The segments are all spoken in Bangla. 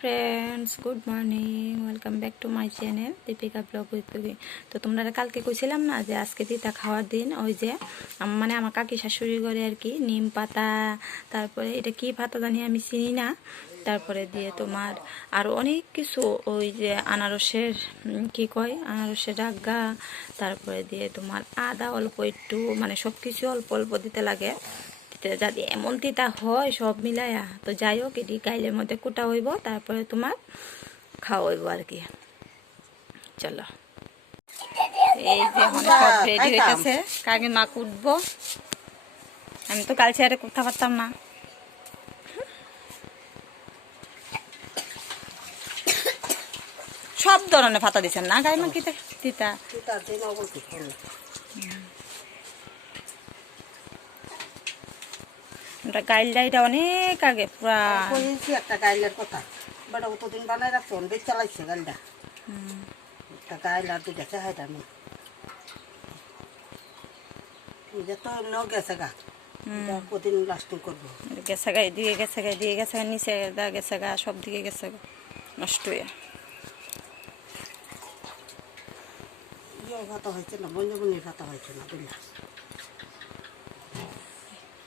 Friends good morning welcome back to my channel Deepika blog baby তো তোমরা কালকে কইছিলাম না যে আজকে তিতা খাওয়ার দিন, ওই যে মানে আমার কাকি শাশুড়ি করে আর কি, নিম পাতা, তারপরে এটা কি পাতা জানি আমি চিনি না, তারপরে দিয়ে তোমার আর অনেক কিছু, ওই যে আনারসের কি কয়, আনারসের ডাগা তারপরে দিয়ে তোমার আদা অল্প একটু মানে সব কিছু অল্প অল্প দিতে লাগে। দিতে যদি এমন তিতা হয় সব মিলাইয়া তো যাই হোক এটি গাইলের মধ্যে কুটা হইব তারপরে তোমার খাওয়া হইব আর কি। চলো। এই যে এখন সব রেডি হইতেছে কাকে মা কুটবো আমি তো কাল চেয়ারে কুটতে পারতাম না। সব ধরনের ফাতা দিচ্ছেন না গাই মা কি তিতা। তিতার অবধি গাইলটা এটা অনেক আগে পুরা। কইছি একটা গাইলের কথা। বড় কতদিন বানাই রাখছো বেশ চালাইছে গাইলটা। একটা গাইল আর দুইটা চাহাইটা যে তো ন গেছে গা। এটা কদিন লাস্টিং করব? গেছে গা এদিকে গেছে গা এদিকে গেছে গা নিচে দা গেছে গা সব দিকে গেছে গা। নষ্ট হয়ে। ইয়ে ভাতা হয়েছে না বন্ধু বন্ধু ভাতা হয়েছে না বুঝলা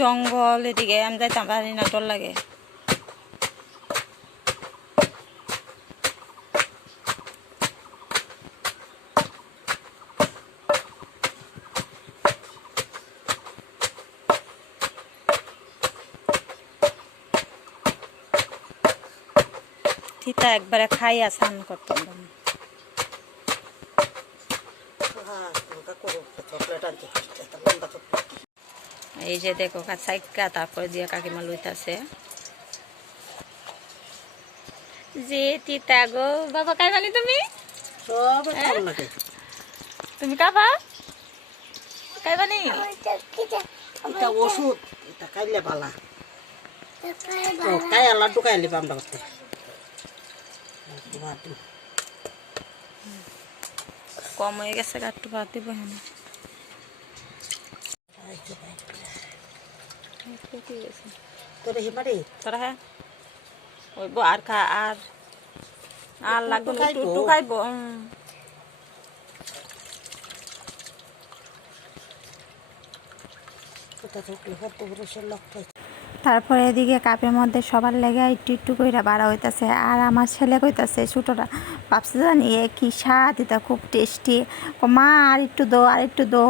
জঙ্গল এদিকে আমি যাইতাম পারি না ডর লাগে। থিতা একবারে খাইয়া স্নান করতাম এই যে দেখো চাইকা তারপরে দিয়ে কাকিমা লইতাছে। যে তিতা গো বাবা কাই বানি তুমি? হ্যাঁ? তুমি কাবা কাই বানি কম হয়ে গেছে গাট্টু ভাত দিব তোর হিমারি তোরা হ্যাঁ ওই আর খা আর আর লাগবে না, একটু খাইবো? উম। কোথা থাকলে কত বরসের লোক খাইছে তারপরে এদিকে কাপের মধ্যে সবার লেগে একটু একটু কইরা বাড়া হইতাছে। আর আমার ছেলে কইতাছে ছোটোটা ভাবছে জানি এ কী স্বাদ, এটা খুব টেস্টি। মা, আর একটু দো, আর একটু দো।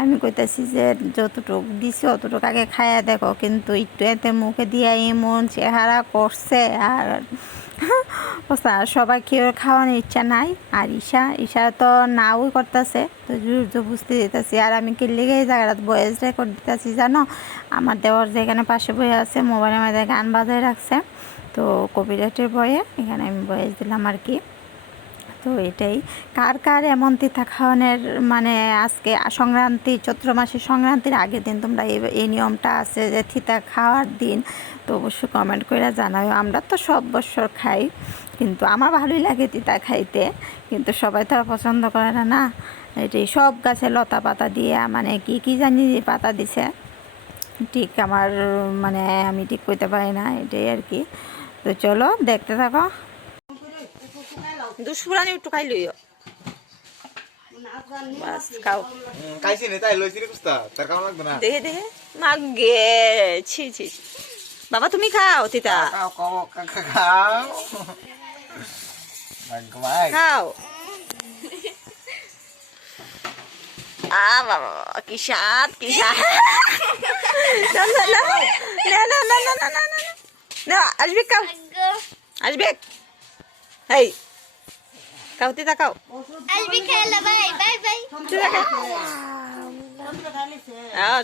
আমি কইতাছি যে, যতটুক দিছি অতটুকু আগে খাইয়া দেখো, কিন্তু একটু এতে মুখে দিয়ে এমন চেহারা করছে আর স্যার সবাই কেউ খাওয়ানোর ইচ্ছা নাই। আর ঈশা ঈশা তো নাও করতেছে, তো জোর জোর বুঝতে দিতেছি। আর আমি কি লেগে জায়গাটা বয়েস রেকর্ড দিতেছি, জানো? আমার দেওয়ার যেখানে পাশে বয়ে আছে, মোবাইলের মধ্যে গান বাজায় রাখছে। তো কপিরাইটের বয়ে এখানে আমি বয়েস দিলাম আর কি। তো এটাই। কার কার এমন তিথা খাওয়ানোর মানে আজকে সংক্রান্তি, চৈত্র মাসের সংক্রান্তির আগের দিন তোমরা এই এই নিয়মটা আছে যে থিতা খাওয়ার দিন, তো অবশ্যই কমেন্ট করে জানাও। আমরা তো সব বছর খাই, কিন্তু আমার ভালোই লাগে তিতা খাইতে, কিন্তু সবাই তো আর পছন্দ করে না না? এটাই সব গাছে লতা পাতা দিয়ে মানে কি কি জানি পাতা দিছে। ঠিক আমার মানে আমি ঠিক করতে পারি না, এটাই আর কি। তো চলো, দেখতে থাকো। দুষ্পুরানি একটু খাই লইও বাস খাও খাইছি নে তাই লইছি রে কুস্তা তার কেমন লাগবে না দেখে দেখে মাগে ছি ছি। বাবা তুমি খাও তিতা খাও খাও খাও খাও আ বাবা কি স্বাদ কি স্বাদ না না না না না না না না না না না আসবে খাও আসবে এই কাউতে তাকাও।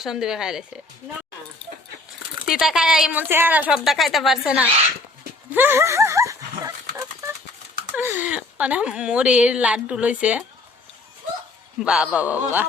সন্দীপে খাই রেছে তিতা খায় এমন চেহারা সব দা খাইতে পারছে না। মানে মোরের লাড্ডু লইছে। বাবা বাবা।